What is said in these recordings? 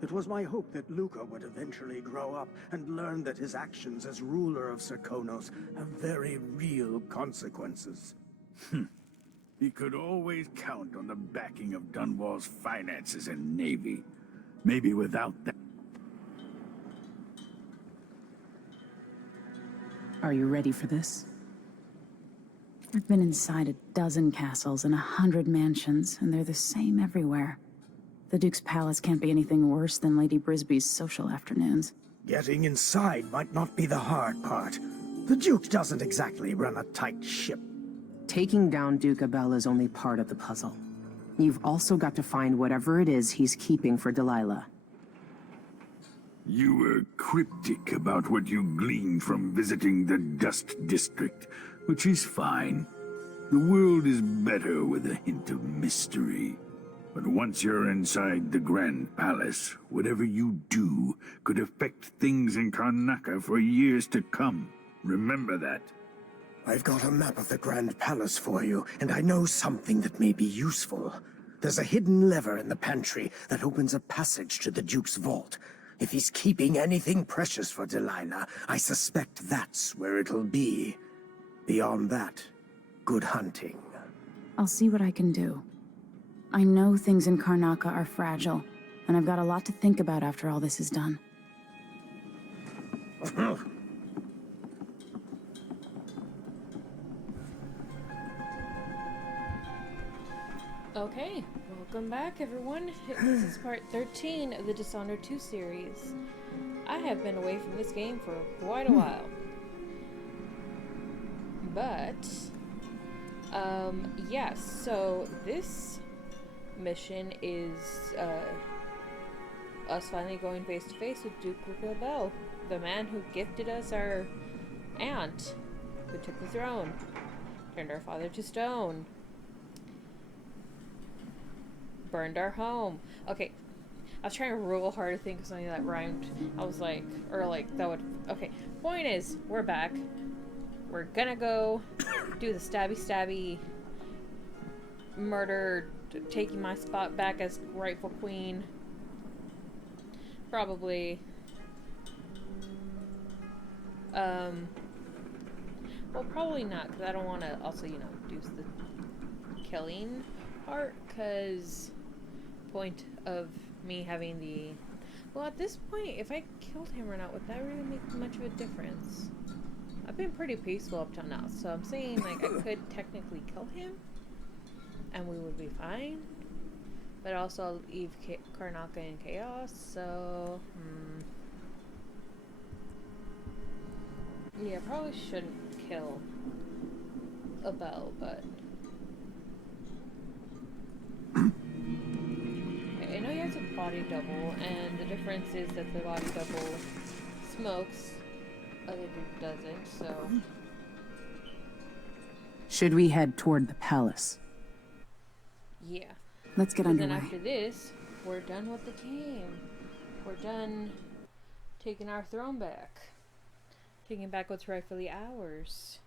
It was my hope that Luca would eventually grow up and learn that his actions as ruler of Serkonos have very real consequences. He could always count on the backing of Dunwall's finances and navy. Maybe without that... Are you ready for this? I've been inside a dozen castles and 100 mansions, and they're the same everywhere. The Duke's palace can't be anything worse than Lady Brisby's social afternoons. Getting inside might not be the hard part. The Duke doesn't exactly run a tight ship. Taking down Duke Abel is only part of the puzzle. You've also got to find whatever it is he's keeping for Delilah. You were cryptic about what you gleaned from visiting the Dust District, which is fine. The world is better with a hint of mystery. But once you're inside the Grand Palace, whatever you do could affect things in Karnaca for years to come. Remember that. I've got a map of the Grand Palace for you, and I know something that may be useful. There's a hidden lever in the pantry that opens a passage to the Duke's vault. If he's keeping anything precious for Delilah, I suspect that's where it'll be. Beyond that, good hunting. I'll see what I can do. I know things in Karnaca are fragile, and I've got a lot to think about after all this is done. Okay, welcome back everyone. This is part 13 of the Dishonored 2 series. I have been away from this game for quite a while. But, yes, so this mission is, us finally going face to face with Duke Abel, the man who gifted us our aunt, who took the throne, turned our father to stone, burned our home. Okay, I was trying real hard to think of something that rhymed. I was like, or like, that would, okay. Point is, we're back. We're gonna go do the stabby murder, taking my spot back as rightful queen. Probably. Well, probably not, because I don't want to also, you know, do the killing part, because point of me having the... Well, at this point, if I killed him or not, would that really make much of a difference? I've been pretty peaceful up till now, so I'm saying, like, I could technically kill him, and we would be fine. But also, I'll leave Karnaca in chaos, so... Yeah, probably shouldn't kill Abel, but... I know he has a body double, and the difference is that the body double smokes, other dude doesn't, so... Should we head toward the palace? Yeah. Let's get And underway. then after this, we're done with the game. We're done taking our throne back. Taking back what's rightfully ours.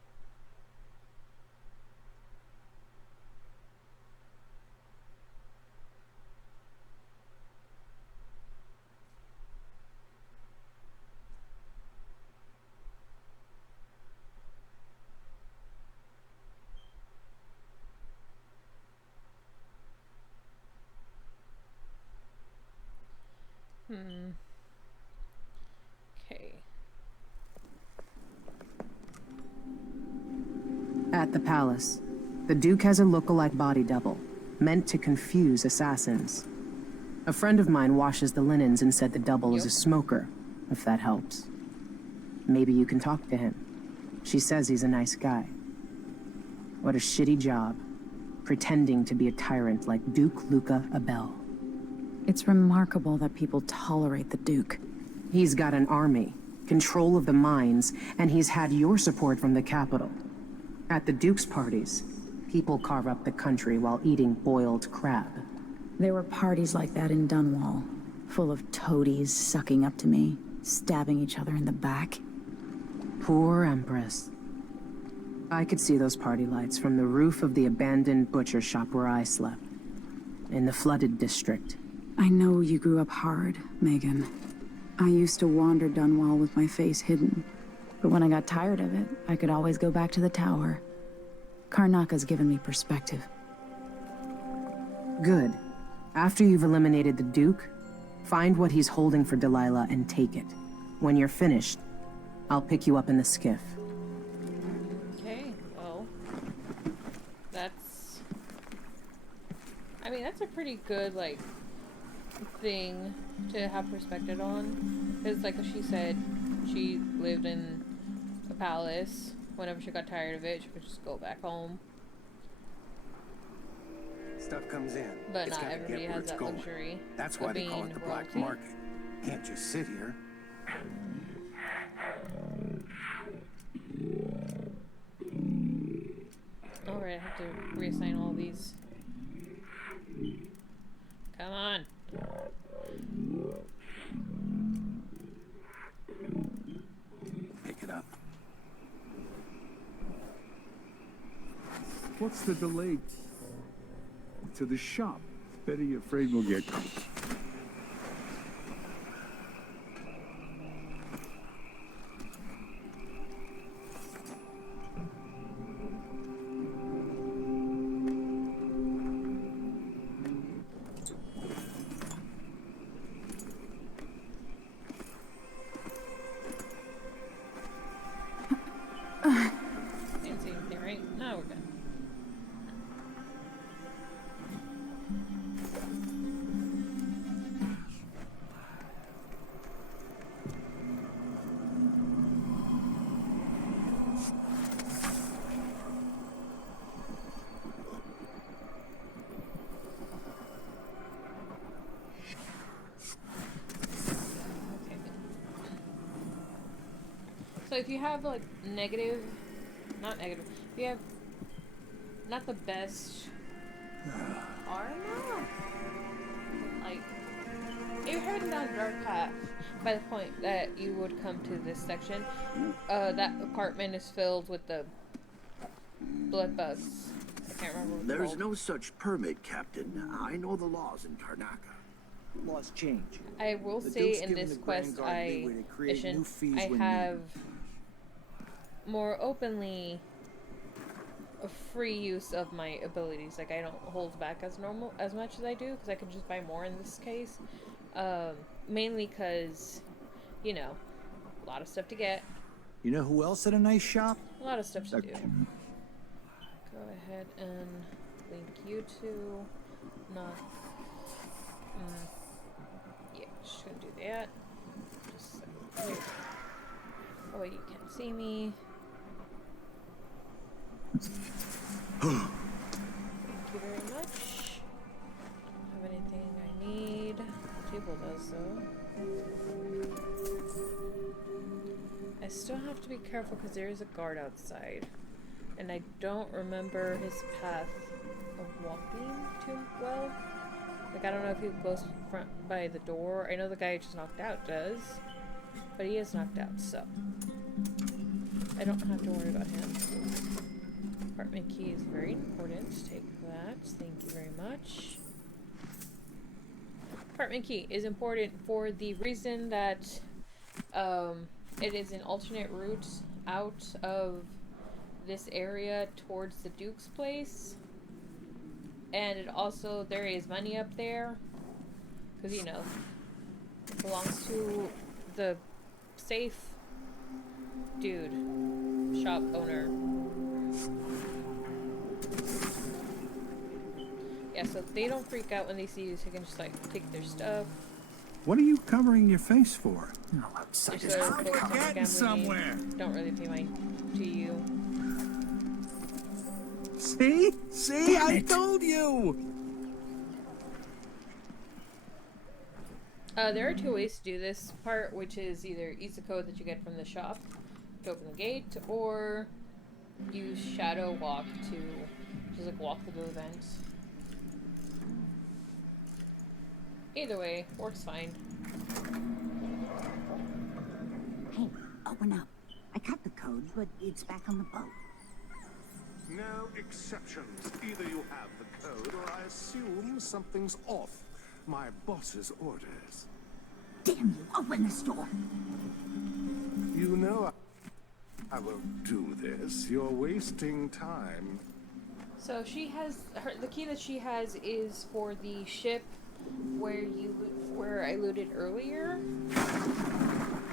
Okay. At the palace, the Duke has a look-alike body double, meant to confuse assassins. A friend of mine washes the linens and said the double is a smoker, if that helps. Maybe you can talk to him. She says he's a nice guy. What a shitty job, pretending to be a tyrant like Duke Luca Abel. It's remarkable that people tolerate the Duke. He's got an army, control of the mines, and he's had your support from the capital. At the Duke's parties, people carve up the country while eating boiled crab. There were parties like that in Dunwall, full of toadies sucking up to me, stabbing each other in the back. Poor Empress. I could see those party lights from the roof of the abandoned butcher shop where I slept, in the flooded district. I know you grew up hard, Megan. I used to wander Dunwall with my face hidden. But when I got tired of it, I could always go back to the tower. Karnaka's given me perspective. Good. After you've eliminated the Duke, find what he's holding for Delilah and take it. When you're finished, I'll pick you up in the skiff. Okay, well, that's... I mean, that's a pretty good, like, thing to have perspective on. Because, like she said, she lived in a palace. Whenever she got tired of it, she could just go back home. Stuff comes in. But It's not gotta everybody get where has it's that going. luxury. That's of why they call it being the black royalty. market. Can't just sit here. Alright, I have to reassign all these. Come on. Pick it up. What's the delay? To the shop. Betty afraid we'll get... Didn't see anything, right? No, we're good. Okay. So if you have like not negative, if you have not the best armor, like if you're heading down a dark path, by the point that you would come to this section, that apartment is filled with the blood bugs. I can't remember what they're There's called. no such permit, Captain. I know the laws in Karnaka. Laws change. I will The say Duke's in given this the Grand quest Guard leeway to create mission, new fees I when have more openly a free use of my abilities. Like I don't hold back as much as I do because I could just buy more in this case. Mainly because, you know, a lot of stuff to get, You know who else had a nice shop? a lot of stuff to A- do. Go ahead and link you to not. Yeah, just gonna do that. Just there. Oh, you can't see me. Thank you very much. Don't have anything I need. The table does though. I still have to be careful because there is a guard outside. And I don't remember his path of walking too well. Like, I don't know if he goes front by the door. I know the guy who just knocked out does. But he is knocked out, so. I don't have to worry about him. Apartment key is very important. Take that. Thank you very much. Apartment key is important for the reason that it is an alternate route out of this area towards the Duke's place. And it also, there is money up there. Because, you know, it belongs to the safe dude, shop owner. Yeah, so they don't freak out when they see you, so you can just, like, take their stuff. What are you covering your face for? No, outside Just is so very folks common. on the Getting somewhere. don't really pay mind to you. See? See? I told you! There are two ways to do this part, which is either use the code that you get from the shop to open the gate, or use shadow walk to just like walk through the vent. Either way, works fine. Hey, open up. I cut the code, but it's back on the boat. No exceptions. Either you have the code, or I assume something's off. my boss's orders. Damn you, open this door. You know I will do this. You're wasting time. So she has the key that she has is for the ship where I looted earlier. I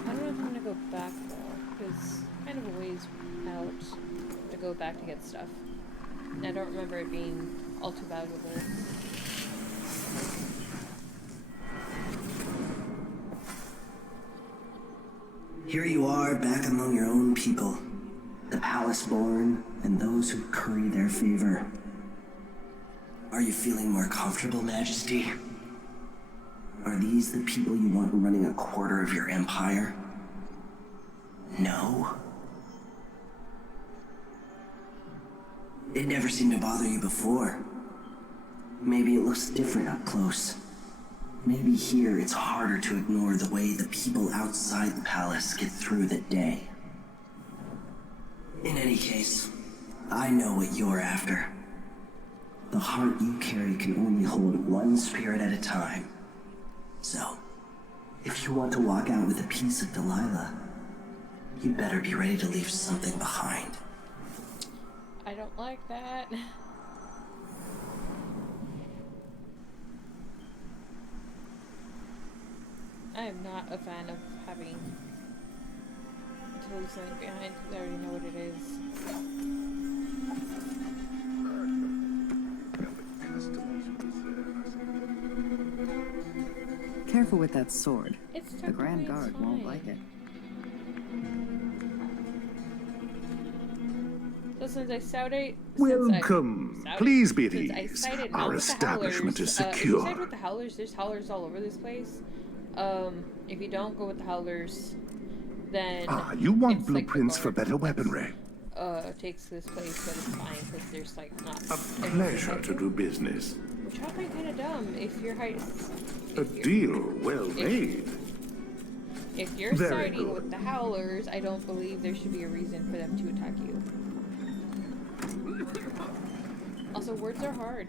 don't know if I'm gonna go back though, because kind of a ways out to go back to get stuff. And I don't remember it being all too valuable. Here you are, back among your own people. The palace-born, and those who curry their favor. Are you feeling more comfortable, Majesty? Are these the people you want running a quarter of your empire? No? It never seemed to bother you before. Maybe it looks different up close. Maybe here it's harder to ignore the way the people outside the palace get through the day. In any case, I know what you're after. The heart you carry can only hold one spirit at a time. So, if you want to walk out with a piece of Delilah, you better be ready to leave something behind. I don't like that. I am not a fan of having to leave something behind because I already know what it is. Careful with that sword. It's The Grand Guard won't like it. So since I cited, Welcome. Please be at since I ease. cited Our no with the establishment howlers, is if you secure. side with the howlers, there's howlers all over this place. If you don't go with the howlers, then You want it's blueprints like for the better guard weaponry. takes this place, but it's fine because there's like not A pleasure to do business. Which I find kind of dumb if your height. A deal well made. If you're Very siding good. with the howlers, I don't believe there should be a reason for them to attack you. Also, words are hard.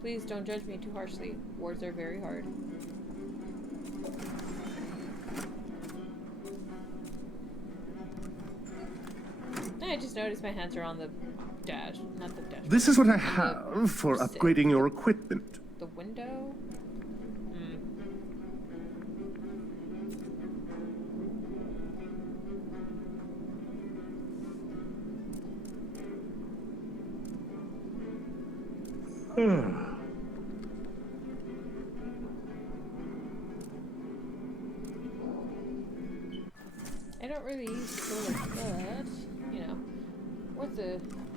Please don't judge me too harshly. Words are very hard. I just noticed my hands are on the dash, not the dash. This is what I have for upgrading your equipment. The window? I don't really use swords, but you know,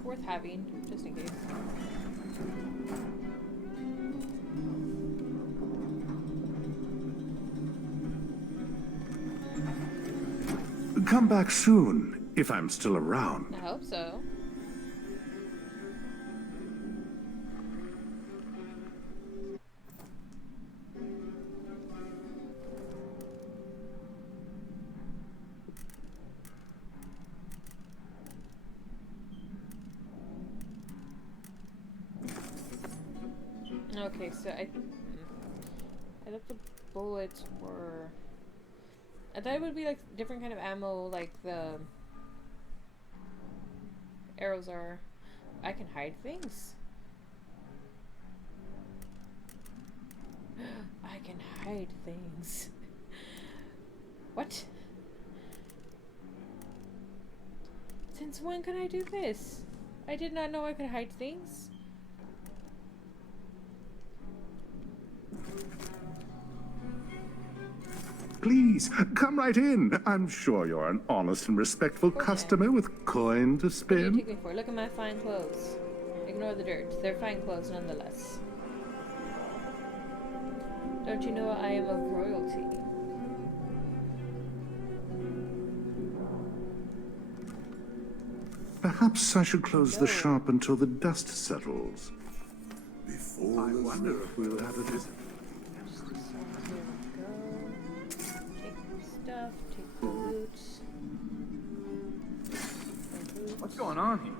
worth having just in case. Come back soon, if I'm still around. I hope so. Okay, so I thought the bullets were. I thought it would be like different kind of ammo, like the arrows are. I can hide things. I can hide things. What? Since when can I do this? I did not know I could hide things. Please, come right in. I'm sure you're an honest and respectful customer with coin to What do you spin. take me for? Look at my fine clothes. Ignore the dirt. They're fine clothes nonetheless. Don't you know I am of royalty? Perhaps I should close the shop until the dust settles. Before I wonder if we'll have a visit. Just this one. Here we go. Take the stuff. Take the loot. What's going on here?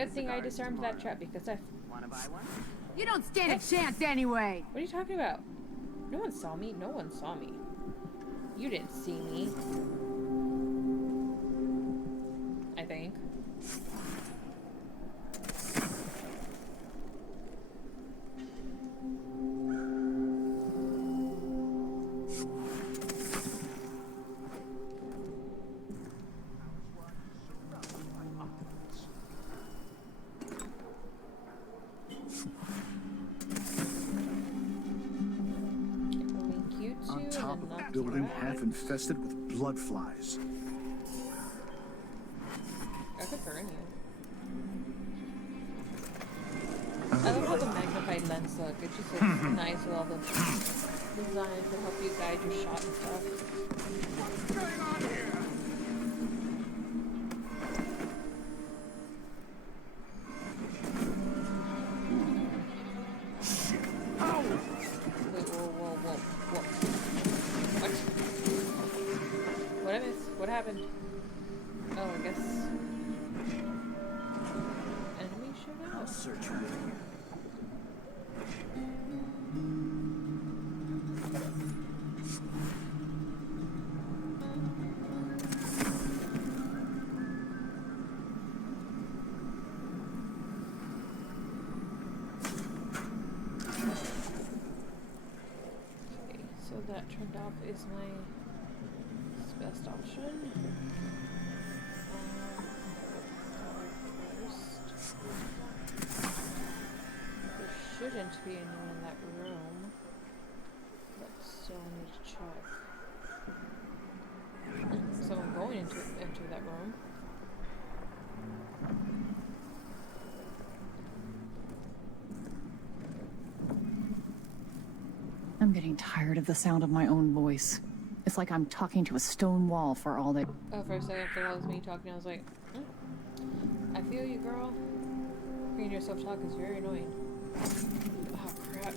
Good thing I disarmed that trap because I. Wanna buy one? You don't stand a chance anyway. What are you talking about? No one saw me. No one saw me. You didn't see me. I think. On top of a building half infested with blood flies. I could burn you. I love how the magnified lens look. It just looks nice with all the designs to help you guide your shot and stuff. What's going on here? Wait, whoa. What? What I miss? What happened? Oh, I guess. Enemy showed up. I'll search for you. Okay, so that turned off is my best option. First. There shouldn't be anyone in that room, but still need to check. Someone going into that room. I'm getting tired of the sound of my own voice. It's like I'm talking to a stone wall for all that. Oh, for a second, I thought that was me talking. I was like, I feel you, girl. Hearing yourself talk is very annoying. Oh, crap.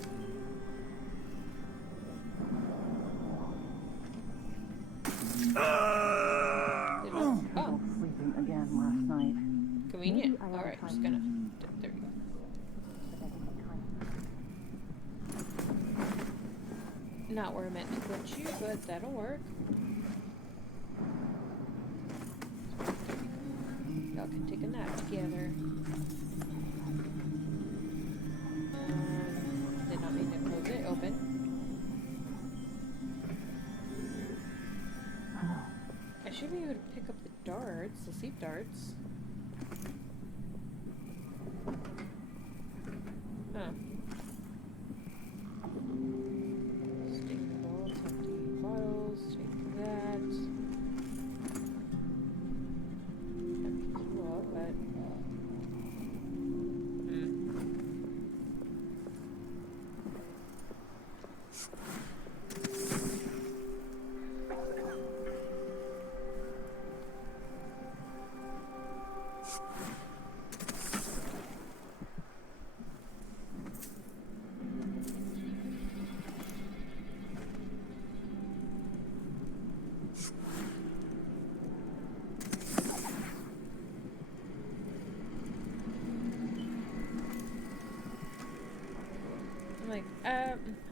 Oh. Sleeping again last night. Convenient. Alright, just gonna. There we go. Not where I meant to put you, but that'll work. Y'all can take a nap together. Did not mean to close it open. I should be able to pick up the darts, the sleep darts. Huh. Staples, empty bottles, take that. Empty as well, but.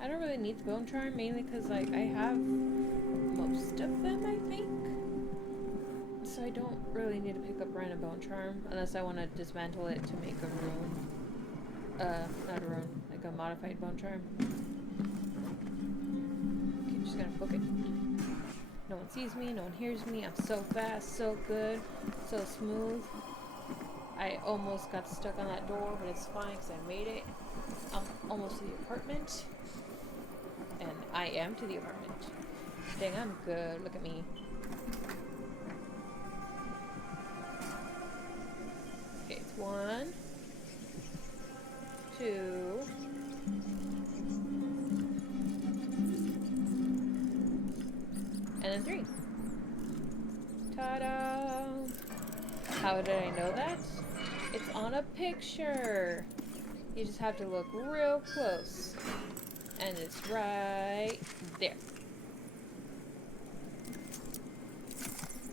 I don't really need the bone charm, mainly because, like, I have most of them, I think. So I don't really need to pick up random bone charm, unless I want to dismantle it to make a rune. Not a rune, like a modified bone charm. Okay, just gonna book it. No one sees me, no one hears me, I'm so fast, so good, so smooth. I almost got stuck on that door, but it's fine because I made it. I'm almost to the apartment. And I am to the apartment. Dang, I'm good. Look at me. Okay, it's 1, 2. And then 3. Ta-da! How did I know that? It's on a picture. You just have to look real close. And it's right there.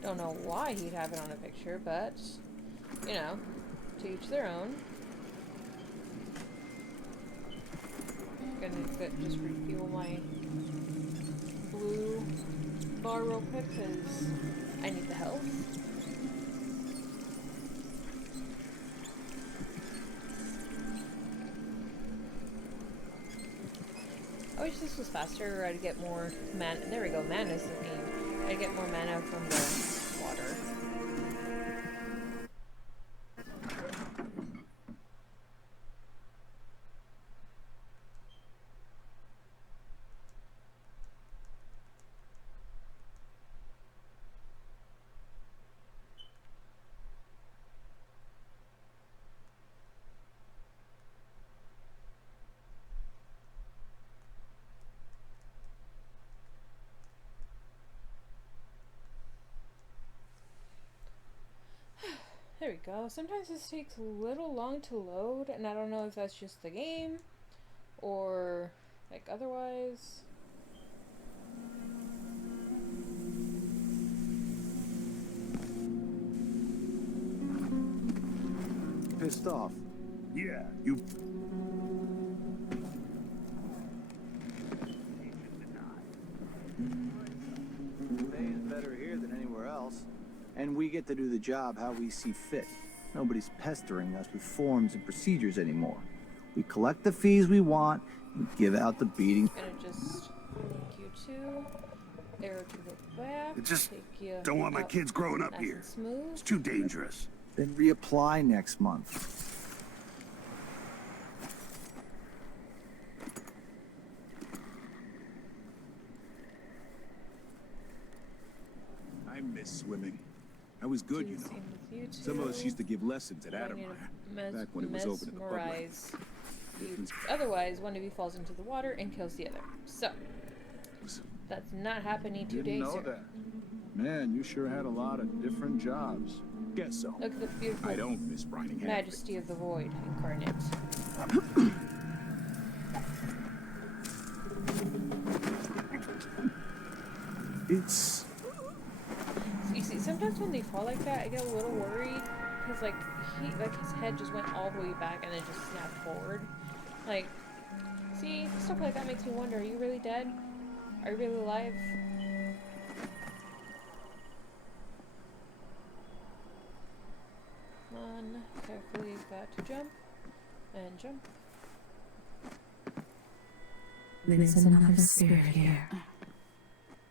Don't know why he'd have it on a picture, but, you know, To each their own. Gonna just refuel my blue bar real quick because I need the health. I wish this was faster, or I'd get more mana. There we go, mana's the theme. I'd get more mana from the water. There we go. Sometimes this takes a little long to load, and I don't know if that's just the game or like otherwise. Pissed off. Yeah, you... Pay is better here than anywhere else. And we get to do the job how we see fit. Nobody's pestering us with forms and procedures anymore. We collect the fees we want and give out the beating. Gonna just take you to arrow to the back. I just take you don't want my up kids growing up nice here. and smooth. It's too dangerous. Then reapply next month. I miss swimming. I was good, you know. Some of us used to give lessons at Adamire, back when it was open to the public. Mesmerize you. Otherwise, one of you falls into the water and kills the other. So, that's not happening today, Didn't know sir. that. Man, you sure had a lot of different jobs. Guess so. Look at the beautiful I don't miss brining majesty of the void incarnate. It's... You see, sometimes when they fall like that, I get a little worried because, like, his head just went all the way back and then just snapped forward. Like, see, stuff like that makes me wonder: are you really dead? Are you really alive? Come on, carefully, got to jump and jump. There's another spirit here.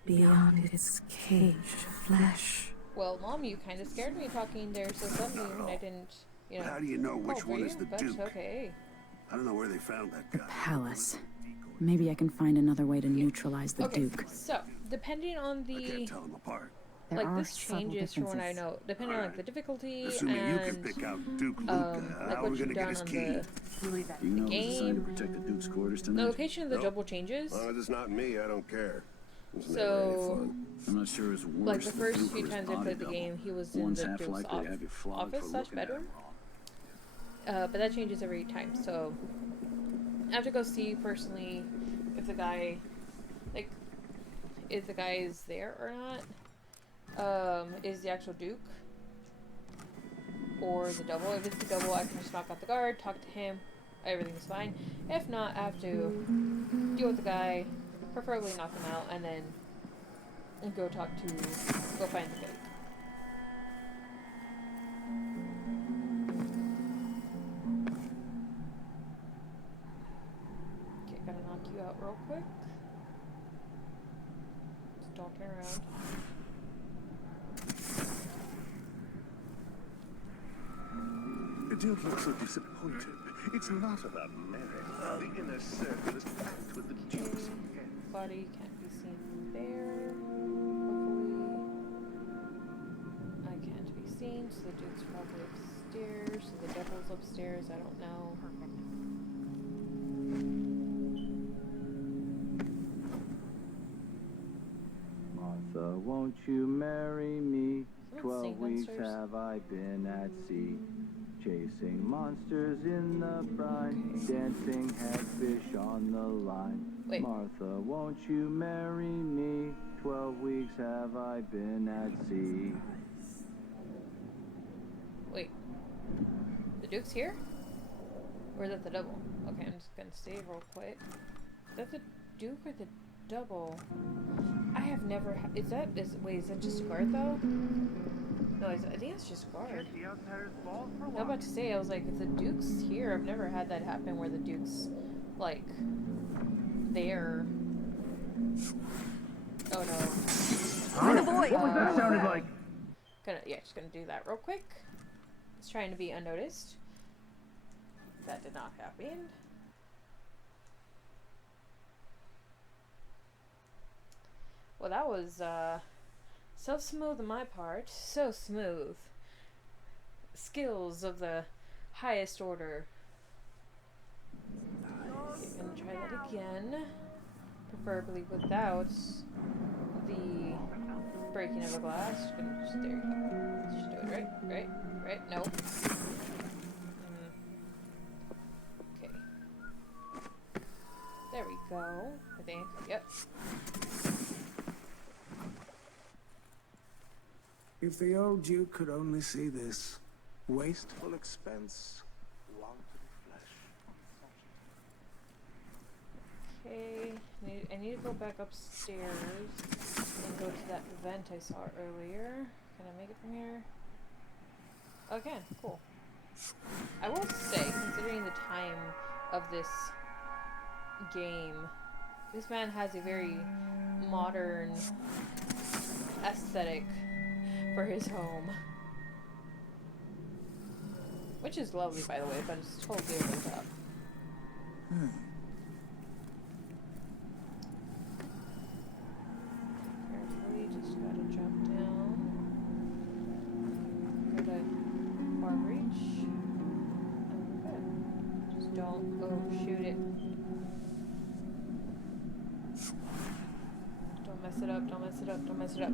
Beyond its cage of flesh. Well, Mom, you kind of scared me talking there so suddenly when I didn't, you know. How do you know which one is the but Duke? Okay. I don't know where they found that guy. Palace. Maybe I can find another way to neutralize the Okay, Duke. so depending on I can't the tell them apart. There like are this subtle changes from what I differences. know, depending on like the difficulty Assuming you can and pick out Duke Luca, like how are what we you've gonna get done his on key? the game. To protect the Duke's quarters The tonight. location of the double changes. As long as it's not me, I don't care. It's never So, any fun. I'm not sure it's worse. like the first few times I played the game, he was in One's the half Duke's likely to have you flogged office for slash looking at bedroom. him wrong. But that changes every time. So I have to go see personally if the guy, like, if the guy is there or not. Is the actual Duke or the double? If it's the double, I can just knock out the guard, talk to him, everything's fine. If not, I have to deal with the guy, preferably knock him out, and then go find the Duke. Okay, gotta knock you out real quick. Stalking around. The Duke looks so disappointed. It's not about Mary. The inner circle is packed with the Duke's. Body can't be seen from there. Hopefully. I can't be seen, so the Duke's probably upstairs. So the devil's upstairs, I don't know. Martha, won't you marry me? Someone 12 sing weeks downstairs. have I been at sea, chasing monsters in the brine, dancing hagfish on the line. Wait. Martha, won't you marry me? 12 weeks have I been at sea. Wait. The Duke's here? Or is that the double? Okay, I'm just gonna save real quick. Is that the Duke or the double? I have never is that just a guard though? No, I think it's just a guard. I'm about to say, I was like, if the Duke's here, I've never had that happen where the Duke's like there. Oh no. What was that sounded like? Just gonna do that real quick. It's trying to be unnoticed. That did not happen. Well, that was so smooth on my part. So smooth. Skills of the highest order. Okay, gonna try that again. Preferably without the breaking of a glass. There you go. Let's just do it right. No. Okay. There we go. I think. Yep. If the old Duke could only see this. Wasteful expense. Want Okay. I need to go back upstairs and go to that vent I saw earlier. Can I make it from here? Okay, cool. I will say, considering the time of this game, this man has a very modern aesthetic for his home. Which is lovely, by the way, but it's totally over the top. Carefully, just gotta jump down. Gotta far reach. Okay. Just don't shoot it. Don't mess it up, don't mess it up, don't mess it up.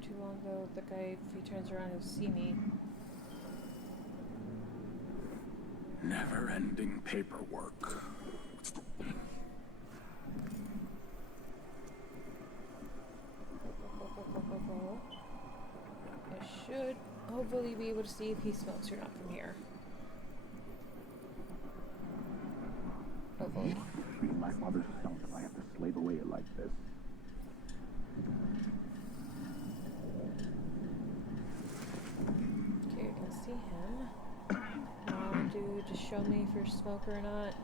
Too long though. The guy, if he turns around, he'll see me. Never-ending paperwork. I should hopefully be able to see if he smokes or not from here. Hopefully. Feed my mother's son if I have to slave away like this. Okay, I can see him. Dude, just show me if you're a smoker or not.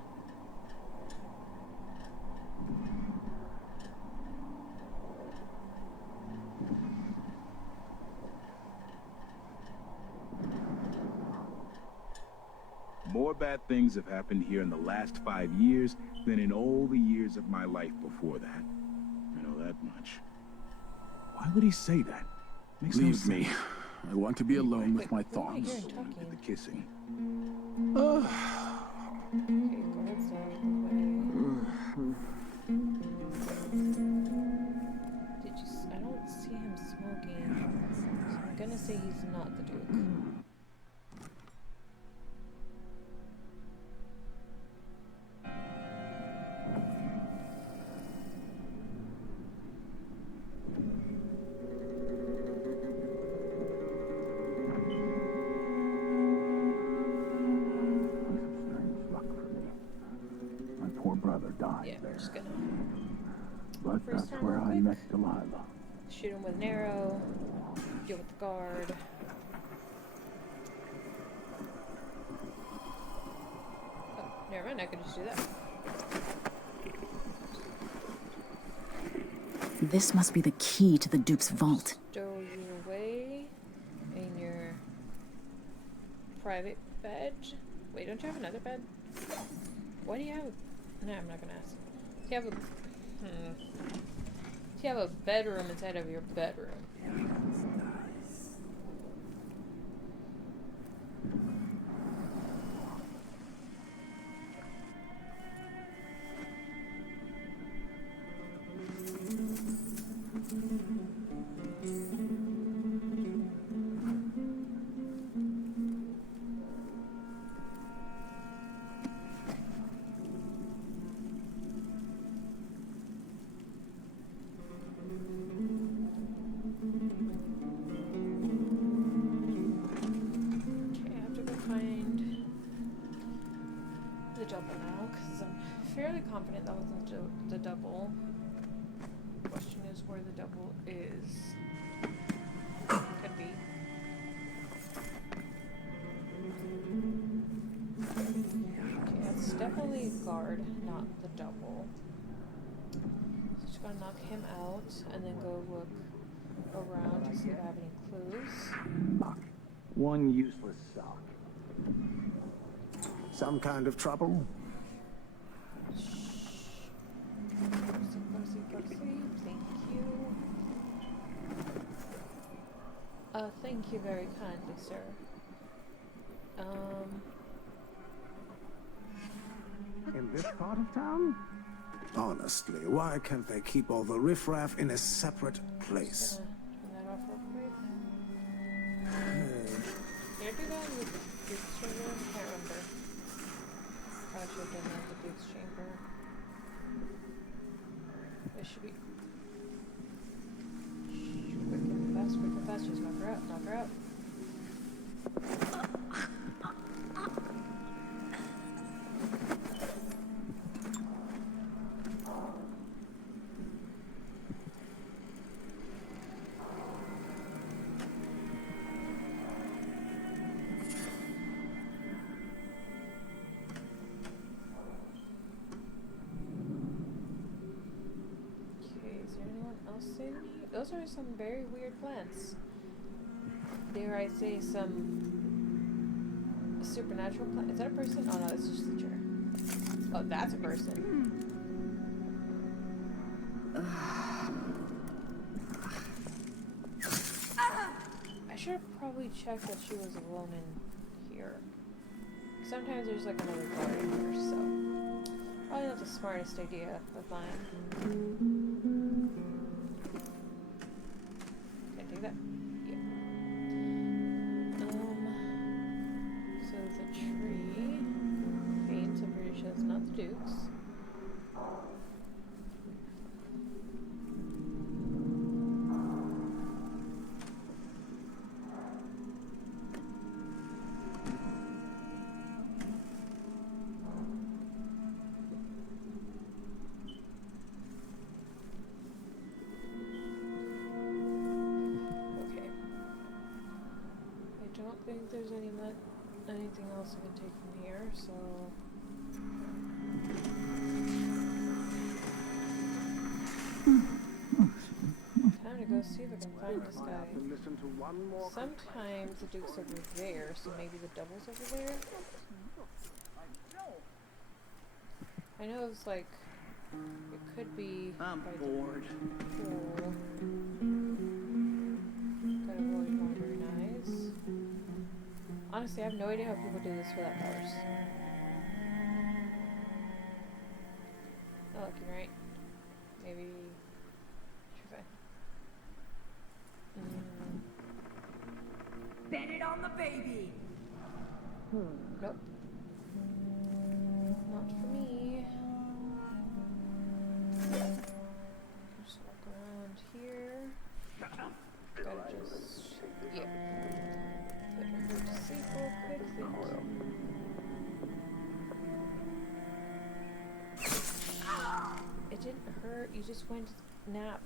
More bad things have happened here in the last 5 years than in all the years of my life before that. I know that much. Why would he say that? Makes no sense. Leave me. I want to be alone with my thoughts. Talking. The kissing. Okay, go ahead, stay I don't see him smoking. So I'm gonna say he's not the Duke. Yeah, we're just gonna. But that's where I met Delilah. Shoot him with an arrow. Deal with the guard. Oh, never mind. I could just do that. This must be the key to the Duke's vault. Stow you away in your private bed. Wait, don't you have another bed? Why do you have? No, I'm not gonna ask. Do you have a do you have a bedroom inside of your bedroom? I have to go find the double now, because I'm fairly confident that wasn't the double. The question is where the double is. Could be. Okay, that's definitely a guard, not the double. So just gonna knock him out and then go look around to see if I have any clues. One useless sock. Some kind of trouble? Thank you. Thank you very kindly, sir. In this part of town? Honestly, why can't they keep all the riffraff in a separate place? Turn that off real quick. Did I do that with the Duke's Chamber? I can't remember. Probably should have done that with the Duke's Chamber. It should be quick and fast, just knock her out, knock her out. Those are some very weird plants. Dare I say some supernatural plant? Is that a person? Oh no, it's just the chair. Oh, that's a person. I should have probably checked that she was alone in here. Sometimes there's like another guard in here, so probably not the smartest idea of mine. That. Yeah. So the tree paints, I'm pretty sure it's not the Duke's. I think there's anything else I can take from here, so time to go see if I can find this guy. Sometimes the Duke's over there, so maybe the double's over there. I know it's like it could be. I'm bored. Cool. Gotta avoid wandering eyes. Honestly, I have no idea how people do this without powers. Not looking right. Maybe. Should I? Bet it on the baby! Nope. Not for me. Just walk around here. Gotta just. Yeah. Put her to sleep real quick. It didn't hurt. You just went to nap.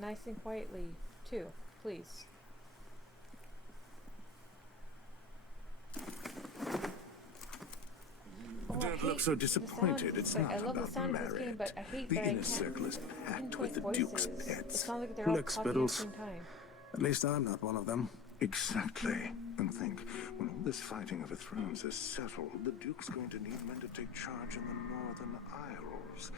Nice and quietly, too. Please. Don't look so disappointed. It's not I love the about sound of this game, merit. but I hate The that I inner can't circle is packed with the Duke's voices. pets. It's not like they're all Look, talking at the Spittles. same time. At least I'm not one of them. Exactly. And think, when all this fighting over thrones is settled, the Duke's going to need men to take charge in the Northern Isles.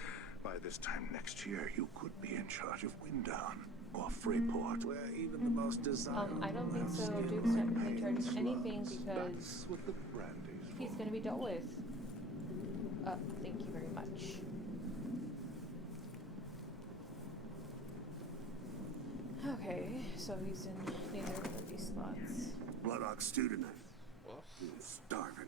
By this time next year, you could be in charge of Windown or Freeport, where even the most desirable. I don't think so. Duke's not in charge of anything because what the brandy's he's going to be dealt with. Thank you very much. so he's in neither of these slots. Bloodhawk stew tonight. I'm starving.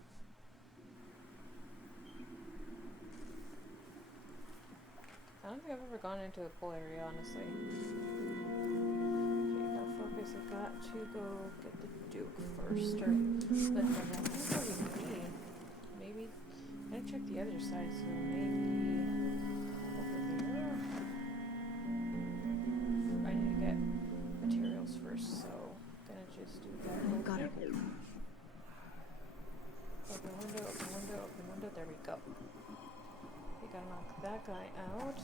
I don't think I've ever gone into the pool area, honestly. Okay, now focus. I've got to go get the Duke first, or let him know. I don't know where he can be. Maybe I didn't check the other side, so maybe over there. I need to get materials first, so gonna just do that. Got it. Open window, open window, open window. There we go. We gotta knock that guy out.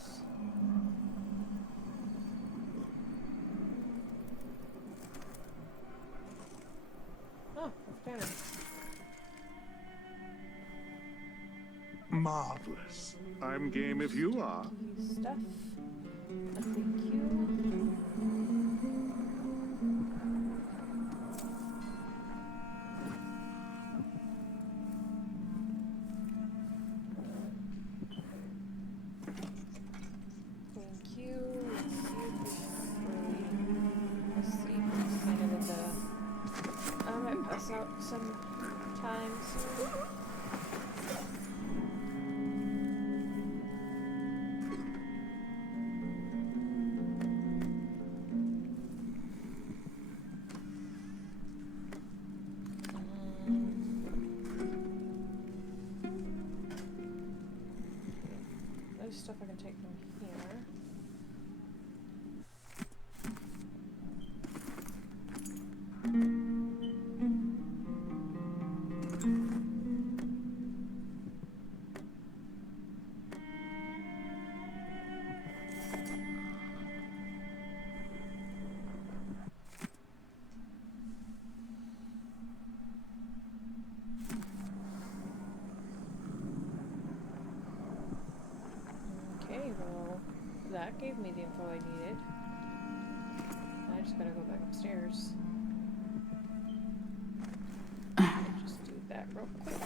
Oh, okay. Marvelous. I'm game if you are. Stuff. Thank you. Thank you. Let's see. It's kind of in the. I might pass out sometimes. There's stuff I can take from here. Okay, well, that gave me the info I needed. I just gotta go back upstairs. Just do that real quick.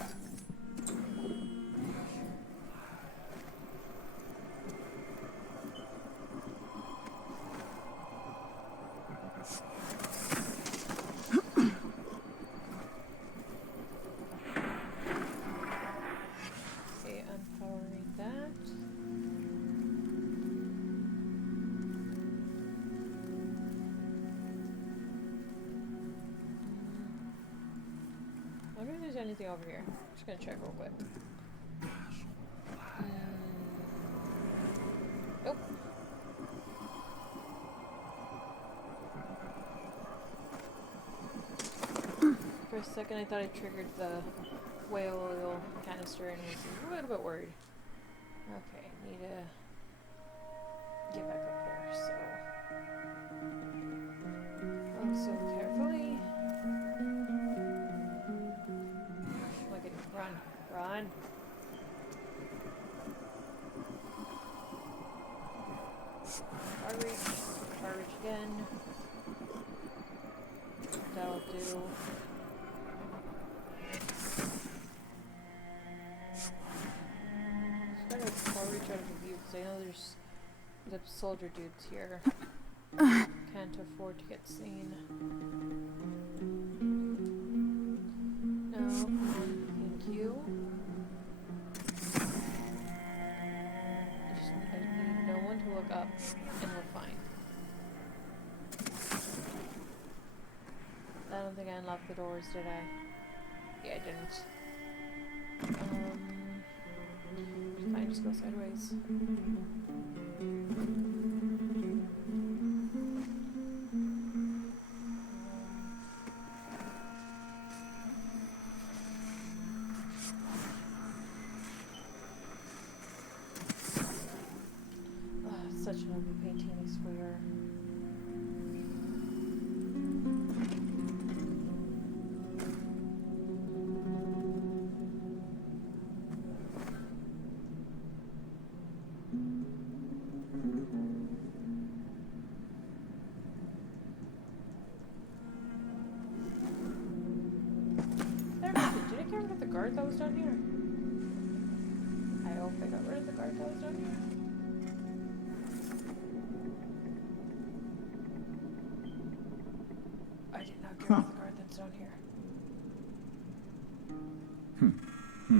Okay, unpowering that. I wonder if there's anything over here. Just gonna check real quick. Nope. For a second, I thought I triggered the whale oil canister and was a little bit worried. Okay, need to get back up there, so. Oh, so carefully. Oh my goodness, run, run. Far reach again. That'll do. Reach out of the view because I know there's the soldier dudes here. Can't afford to get seen. No, come on, thank you. I need no one to look up, and we're fine. I don't think I unlocked the doors, did I? Yeah, I didn't. Fine, just go sideways. Such an ugly painting, I swear. Guard that was down here? I hope I got rid of the guard that was down here. Though.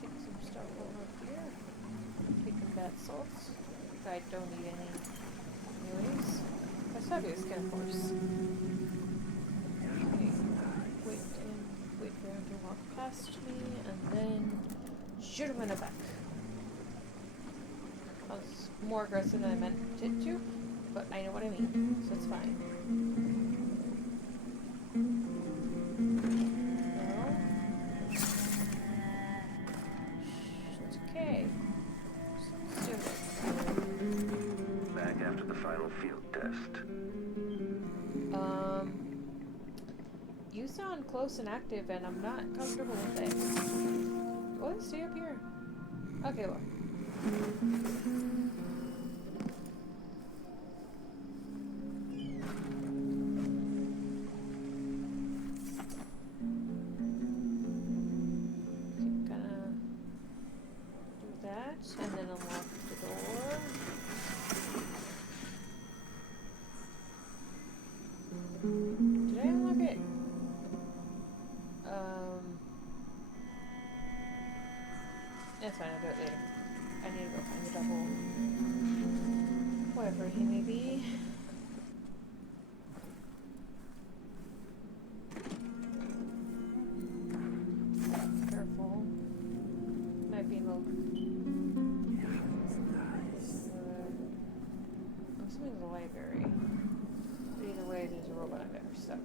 Take some stuff over here. Taking bath salts. I don't need any. Anyways, I still have your skin, of course. Okay. Wait for him to walk past me, and then shoot him in the back. I was more aggressive than I meant it to, but I know what I mean, so it's fine. It's okay. Let's do it. Back after the final field test. You sound close and active, and I'm not comfortable with it. Oh, stay up here. Okay, well. Gonna do that, and then unlock the door. Did I unlock it? That's fine, I'll do it later. I need to go find the double. Whatever he may be. Careful. Might be in the... I'm assuming the library. But either way, there's a robot in there, so...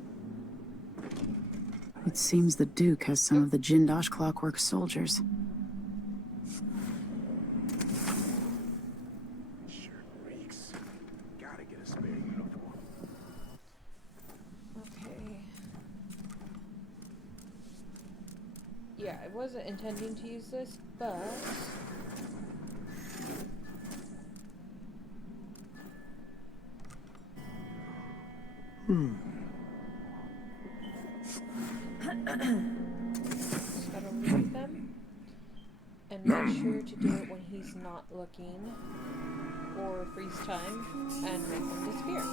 It seems the Duke has some of the Jindosh Clockwork soldiers. Sure reeks. Gotta get a spare uniform. Okay. Yeah, I wasn't intending to use this, but... Just gotta read them. And make sure to do it when he's not looking. Or freeze time and make them disappear.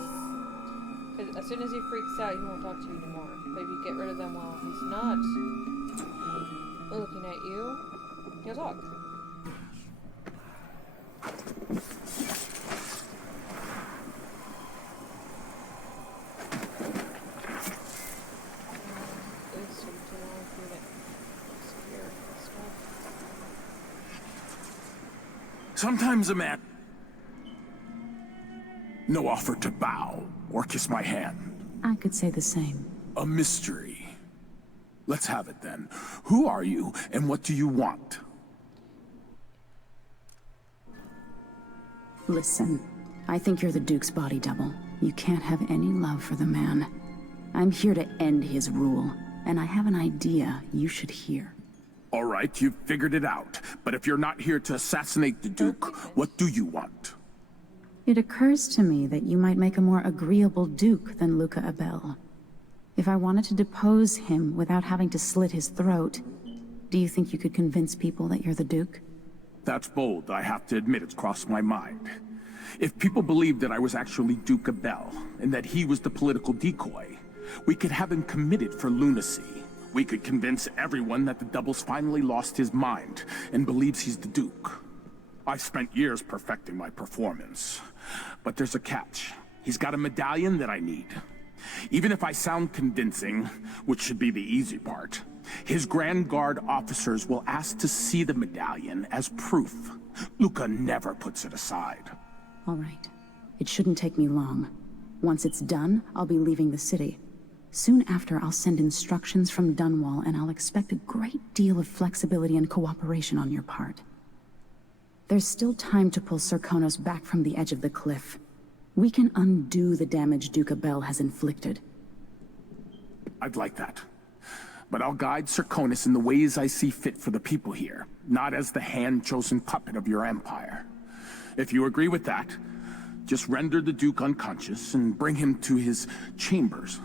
Because as soon as he freaks out, he won't talk to you anymore. But if you get rid of them while he's not looking at you, he'll talk. Sometimes a man... No offer to bow or kiss my hand. I could say the same. A mystery. Let's have it then. Who are you and what do you want? Listen, I think you're the Duke's body double. You can't have any love for the man. I'm here to end his rule, and I have an idea you should hear. All right, you've figured it out. But if you're not here to assassinate the Duke, what do you want? It occurs to me that you might make a more agreeable Duke than Luca Abel. If I wanted to depose him without having to slit his throat, do you think you could convince people that you're the Duke? That's bold. I have to admit it's crossed my mind. If people believed that I was actually Duke Abel, and that he was the political decoy, we could have him committed for lunacy. We could convince everyone that the Double's finally lost his mind, and believes he's the Duke. I've spent years perfecting my performance. But there's a catch. He's got a medallion that I need. Even if I sound convincing, which should be the easy part, his Grand Guard officers will ask to see the medallion as proof. Luca never puts it aside. All right. It shouldn't take me long. Once it's done, I'll be leaving the city. Soon after, I'll send instructions from Dunwall, and I'll expect a great deal of flexibility and cooperation on your part. There's still time to pull Serkonos back from the edge of the cliff. We can undo the damage Duke Abel has inflicted. I'd like that. But I'll guide Serkonos in the ways I see fit for the people here, not as the hand-chosen puppet of your empire. If you agree with that, just render the Duke unconscious and bring him to his chambers.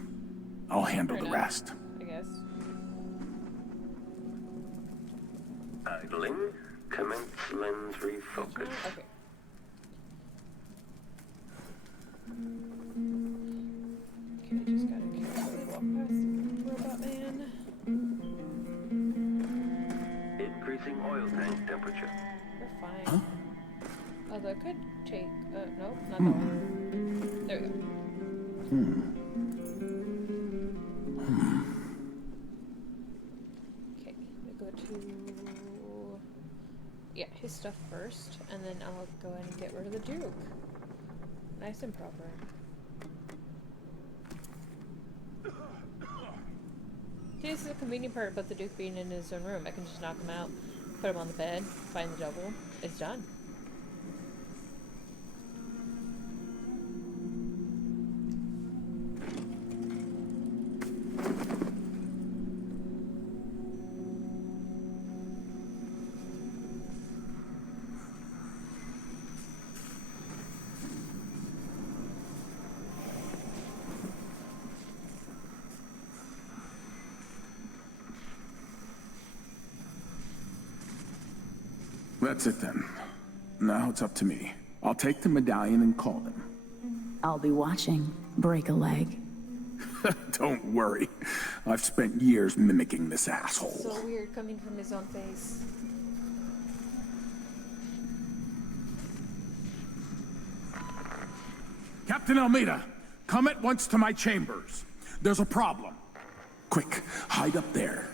I'll handle Fair the enough, rest. I guess. Idling. Commence lens refocus. Okay. Okay, just gotta carefully walk past Robot Man. Increasing oil tank temperature. We're fine. Huh? Although I could take. Nope, not that one. There we go. Okay, we go to. Yeah, his stuff first, and then I'll go ahead and get rid of the Duke. Nice and proper. See, this is a convenient part about the Duke being in his own room. I can just knock him out, put him on the bed, find the double. It's done. That's it then. Now it's up to me. I'll take the medallion and call them. I'll be watching. Break a leg. Don't worry. I've spent years mimicking this asshole. So weird coming from his own face. Captain Almeida, come at once to my chambers. There's a problem. Quick, hide up there.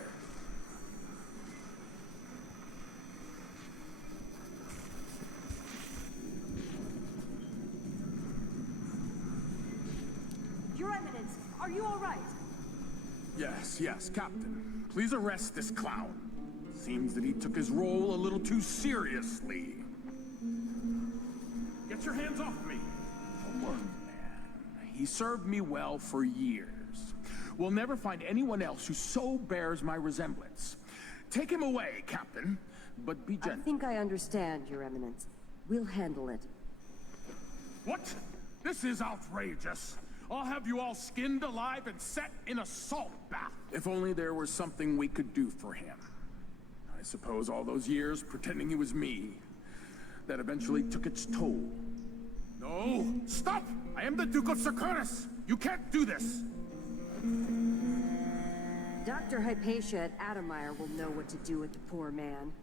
Your Eminence, are you all right? Yes, Captain. Please arrest this clown. Seems that he took his role a little too seriously. Get your hands off me! A worm man. He served me well for years. We'll never find anyone else who so bears my resemblance. Take him away, Captain, but be gentle. I think I understand, Your Eminence. We'll handle it. What? This is outrageous. I'll have you all skinned alive and set in a salt bath. If only there was something we could do for him. I suppose all those years pretending he was me, that eventually took its toll. No! Stop! I am the Duke of Serkonos! You can't do this! Dr. Hypatia at Adamire will know what to do with the poor man.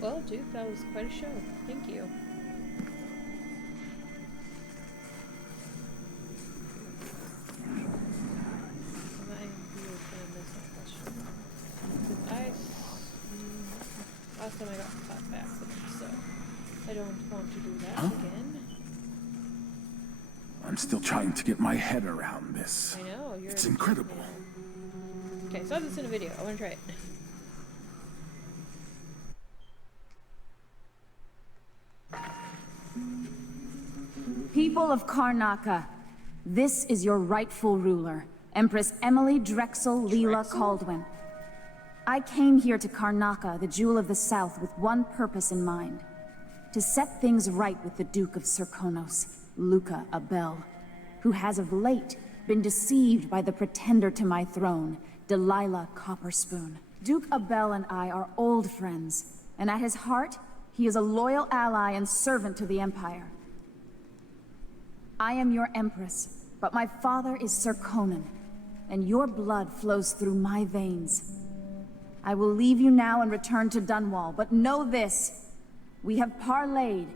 Well, Duke, that was quite a show. Thank you. Last time I got caught back, so I don't want to do that again. I'm still trying to get my head around this. I know, It's incredible. Okay, I saw this in a video. I want to try it. People of Karnaca, this is your rightful ruler, Empress Emily Drexel Leela Caldwin. I came here to Karnaca, the Jewel of the South, with one purpose in mind. To set things right with the Duke of Serkonos, Luca Abel, who has of late been deceived by the pretender to my throne, Delilah Copperspoon. Duke Abel and I are old friends, and at his heart, he is a loyal ally and servant to the Empire. I am your Empress, but my father is Serkonan, and your blood flows through my veins. I will leave you now and return to Dunwall, but know this. We have parlayed,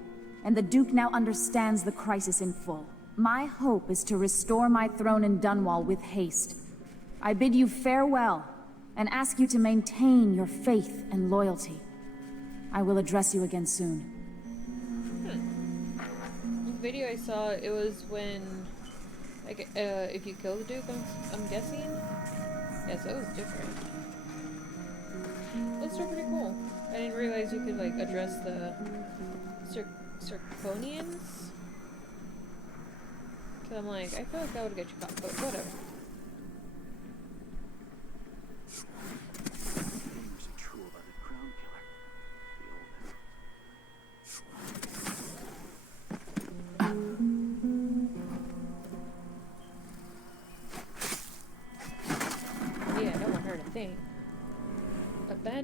and the Duke now understands the crisis in full. My hope is to restore my throne in Dunwall with haste. I bid you farewell, and ask you to maintain your faith and loyalty. I will address you again soon. The video I saw, it was when, like, if you kill the Duke, I'm guessing? Yeah, so it was different. That's still pretty cool. I didn't realize you could, like, address the Serkonians. Cause I'm like, I feel like that would get you caught, but whatever.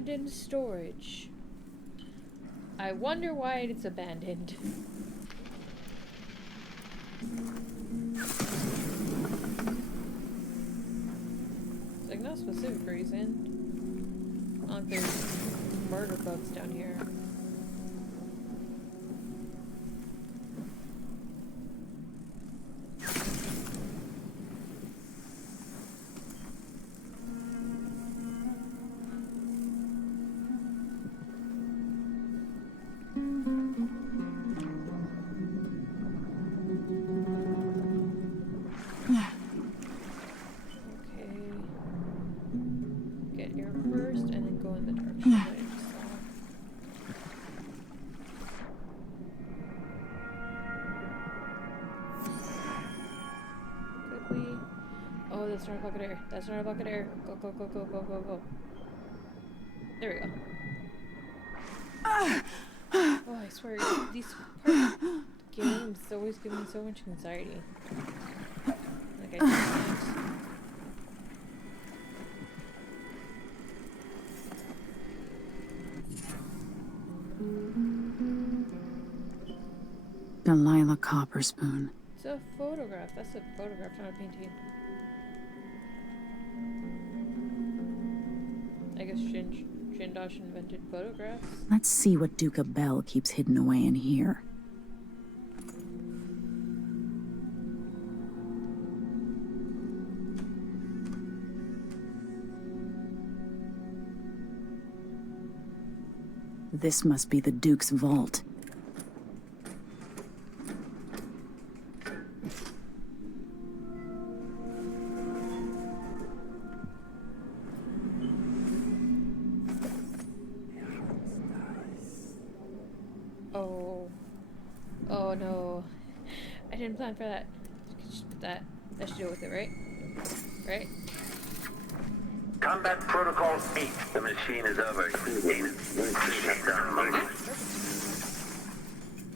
Abandoned storage. I wonder why it's abandoned. It's like no specific reason. Not like there's murder bugs down here. That's not a bucket of air. That's not a bucket of air. Go, go, go, go, go, go, go. There we go. Oh, I swear, these games always give me so much anxiety. Like, I can't. Delilah Copperspoon. It's a photograph. That's a photograph, not a painting. I guess Shindosh invented photographs. Let's see what Duca Bell keeps hidden away in here. This must be the Duke's vault. Oh no. I didn't plan for that. Just put that. That should deal with it, right? Right? Combat Protocol 8. The machine is over.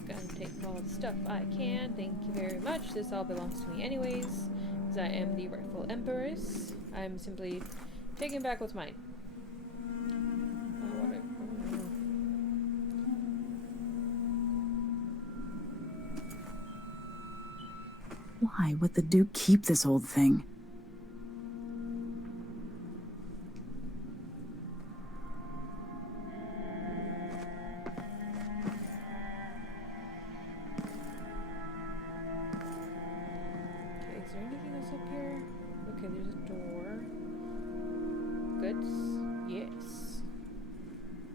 Gonna take all the stuff I can. Thank you very much. This all belongs to me anyways. Because I am the rightful empress. I'm simply taking back what's mine. Why would the Duke keep this old thing? Okay, is there anything else up here? Okay, there's a door. Goods? Yes.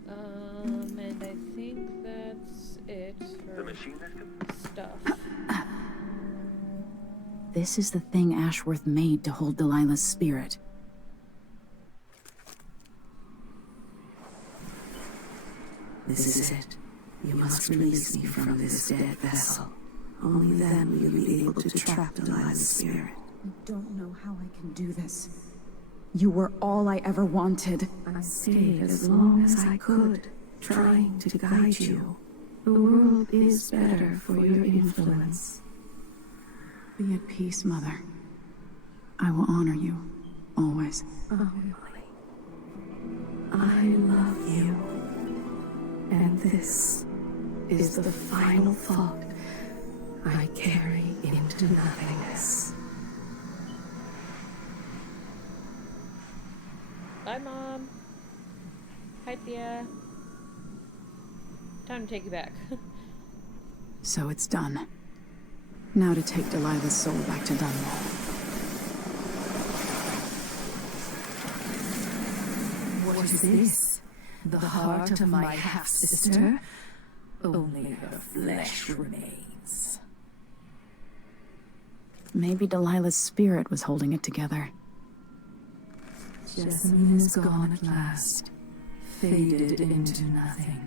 And I think that's it for stuff. This is the thing Ashworth made to hold Delilah's spirit. This is it. You must release me from this dead vessel. Only then will you be able to trap Delilah's spirit. I don't know how I can do this. You were all I ever wanted. I stayed as long as I could, trying to guide you. The world is better for your influence. Be at peace, Mother. I will honor you, always. Only. I love you. And this is the final thought I carry into nothingness. Bye, Mom. Hi, Thea. Time to take you back. So it's done. Now to take Delilah's soul back to Dunwall. What is this? The heart of my half-sister? Only her flesh remains. Maybe Delilah's spirit was holding it together. Jessamine is gone at last, faded into nothing.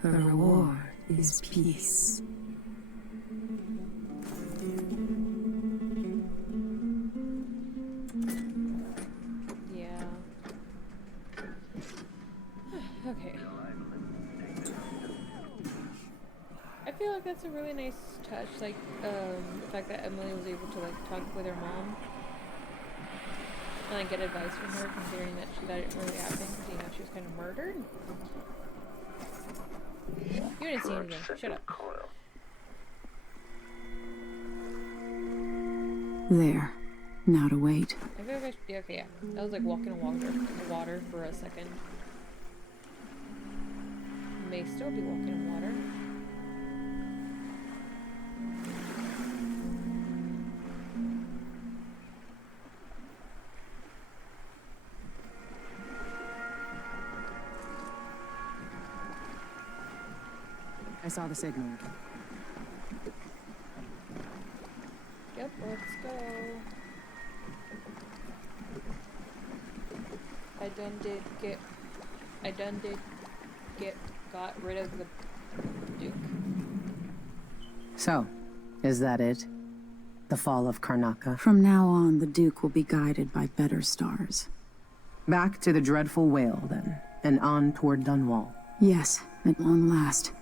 Her reward is peace. Yeah. Okay. I feel like that's a really nice touch, like, the fact that Emily was able to, like, talk with her mom. And I get advice from her, considering that it really happened. Because, you know, she was kind of murdered. You didn't see anything. Shut up. There. Now to wait. I feel like yeah, okay, yeah. That was like walking on water for a second. May still be walking on water. I saw the signal. Yep, let's go. I done did got rid of the Duke. So, is that it? The fall of Karnaca? From now on, the Duke will be guided by better stars. Back to the dreadful whale, then, and on toward Dunwall. Yes, at long last.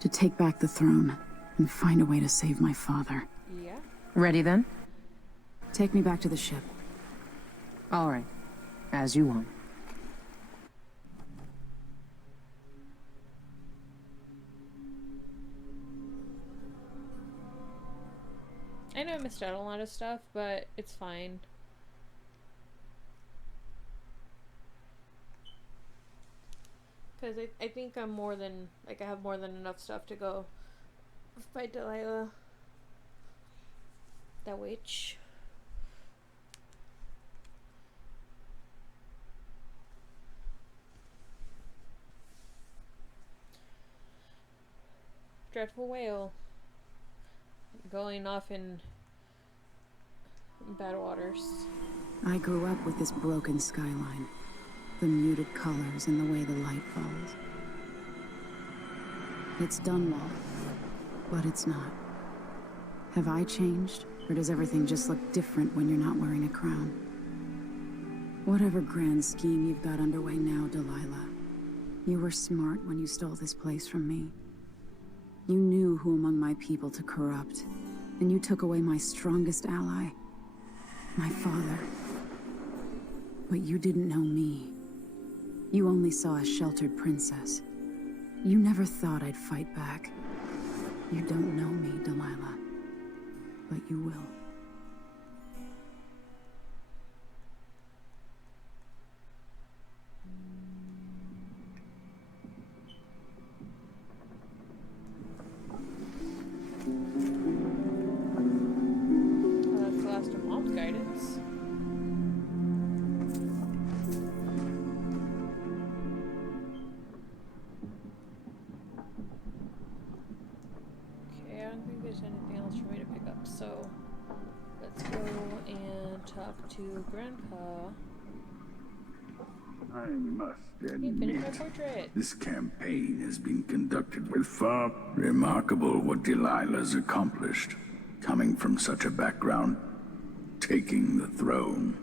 To take back the throne, and find a way to save my father. Yeah. Ready, then? Take me back to the ship. All right. As you want. I know I missed out on a lot of stuff, but it's fine. Because I think I'm more than, like, I have more than enough stuff to go fight Delilah. That witch. Dreadful whale. Going off in bad waters. I grew up with this broken skyline. The muted colors and the way the light falls. It's Dunwall, but it's not. Have I changed, or does everything just look different when you're not wearing a crown? Whatever grand scheme you've got underway now, Delilah, you were smart when you stole this place from me. You knew who among my people to corrupt, and you took away my strongest ally, my father. But you didn't know me. You only saw a sheltered princess. You never thought I'd fight back. You don't know me, Delilah, but you will. That's the last of Mom's guidance. Okay, I don't think there's anything else for me to pick up, so let's go and talk to Grandpa. I must He finished my admit, portrait. this campaign has been conducted with far remarkable what Delilah's accomplished. Coming from such a background, taking the throne.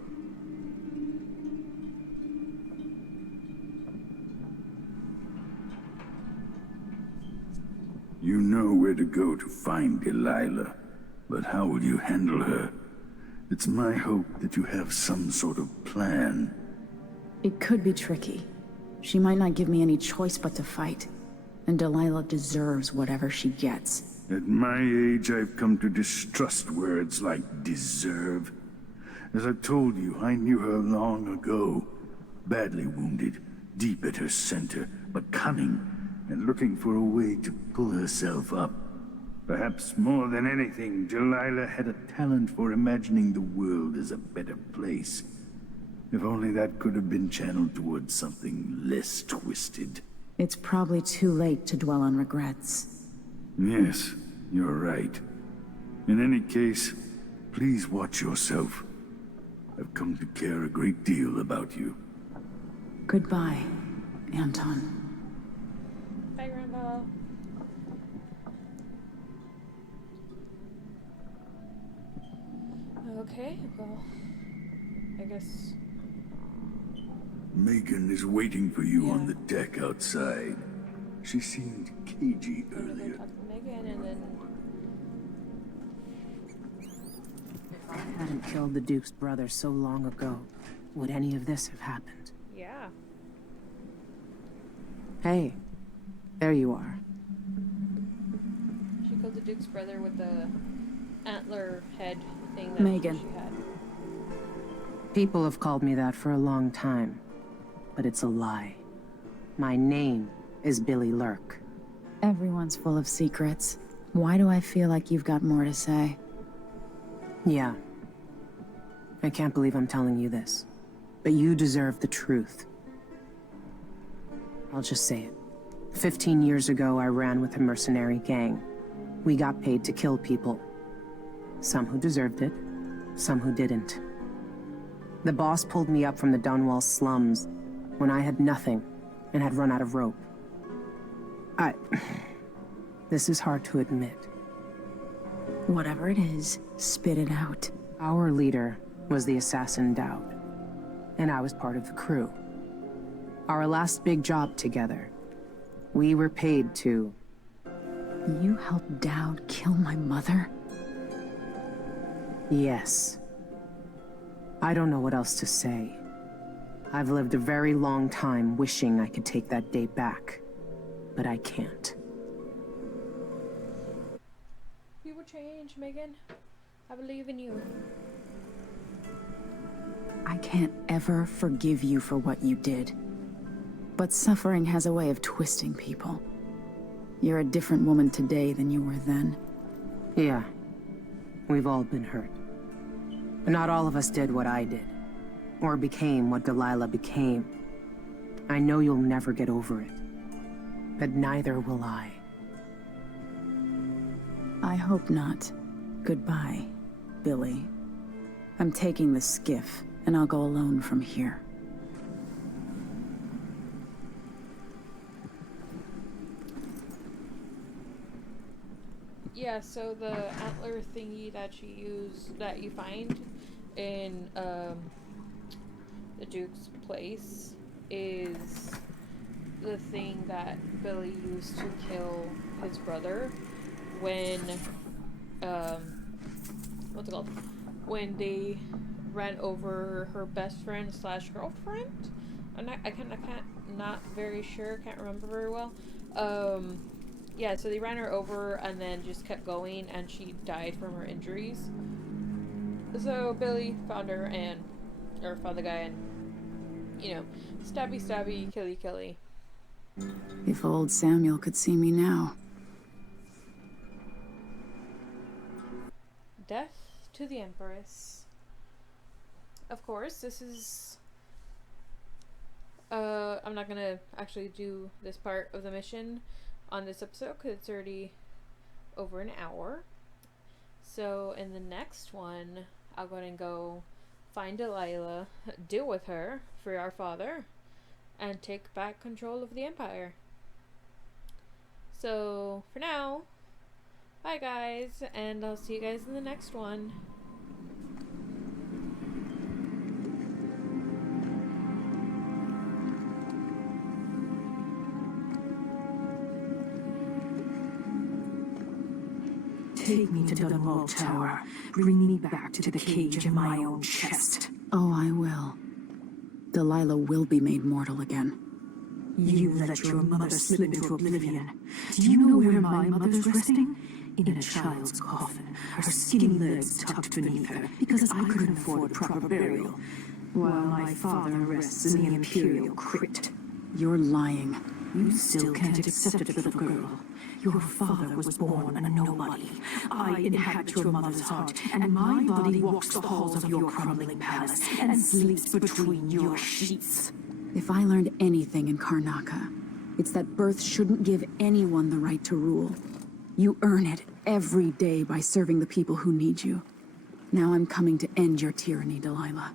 You know where to go to find Delilah, but how will you handle her? It's my hope that you have some sort of plan. It could be tricky. She might not give me any choice but to fight. And Delilah deserves whatever she gets. At my age, I've come to distrust words like deserve. As I've told you, I knew her long ago. Badly wounded, deep at her center, but cunning, and looking for a way to pull herself up. Perhaps more than anything, Delilah had a talent for imagining the world as a better place. If only that could have been channeled towards something less twisted. It's probably too late to dwell on regrets. Yes, you're right. In any case, please watch yourself. I've come to care a great deal about you. Goodbye, Anton. Bye, Grandpa. Okay, well, I guess... Megan is waiting for you on the deck outside. She seemed cagey earlier. Talk to Megan and then... If I hadn't killed the Duke's brother so long ago, would any of this have happened? Yeah. Hey, there you are. She killed the Duke's brother with the antler head thing that Megan. she had. People have called me that for a long time, but it's a lie. My name is Billy Lurk. Everyone's full of secrets. Why do I feel like you've got more to say? Yeah. I can't believe I'm telling you this, but you deserve the truth. I'll just say it. 15 years ago, I ran with a mercenary gang. We got paid to kill people. Some who deserved it, some who didn't. The boss pulled me up from the Dunwall slums when I had nothing and had run out of rope. This is hard to admit. Whatever it is, spit it out. Our leader was the assassin Dowd, and I was part of the crew. Our last big job together, we were paid to... You helped Dowd kill my mother? Yes. I don't know what else to say. I've lived a very long time wishing I could take that day back, but I can't. You will change, Megan. I believe in you. I can't ever forgive you for what you did. But suffering has a way of twisting people. You're a different woman today than you were then. Yeah. We've all been hurt. But not all of us did what I did. Or became what Delilah became. I know you'll never get over it. But neither will I. I hope not. Goodbye, Billy. I'm taking the skiff, and I'll go alone from here. Yeah, so the antler thingy that you find in the Duke's place is the thing that Billy used to kill his brother when what's it called? When they ran over her best friend / girlfriend. I can't not very sure, can't remember very well. Yeah, so they ran her over and then just kept going, and she died from her injuries. So Billy found her found the guy and, you know, stabby stabby, killy killy. If old Samuel could see me now. Death to the Empress. Of course, this is... I'm not gonna actually do this part of the mission on this episode because it's already over an hour. So in the next one, I'll go ahead and go find Delilah, deal with her, free our father, and take back control of the Empire. So for now, bye guys, and I'll see you guys in the next one. Take me to Dunwall Tower. Bring me back to the cage in my own chest. Oh, I will. Delilah will be made mortal again. You let your mother slip into oblivion. Do you know where my mother's resting? In a child's coffin, her skinny legs tucked beneath her, because I couldn't afford proper burial, while my father rests in the Imperial crypt. You're lying. You still can't accept it, little girl. Your father was born a nobody. I inhabit your mother's heart, and my body walks the halls of your crumbling palace and sleeps between your sheets. If I learned anything in Karnaca, it's that birth shouldn't give anyone the right to rule. You earn it every day by serving the people who need you. Now I'm coming to end your tyranny, Delilah.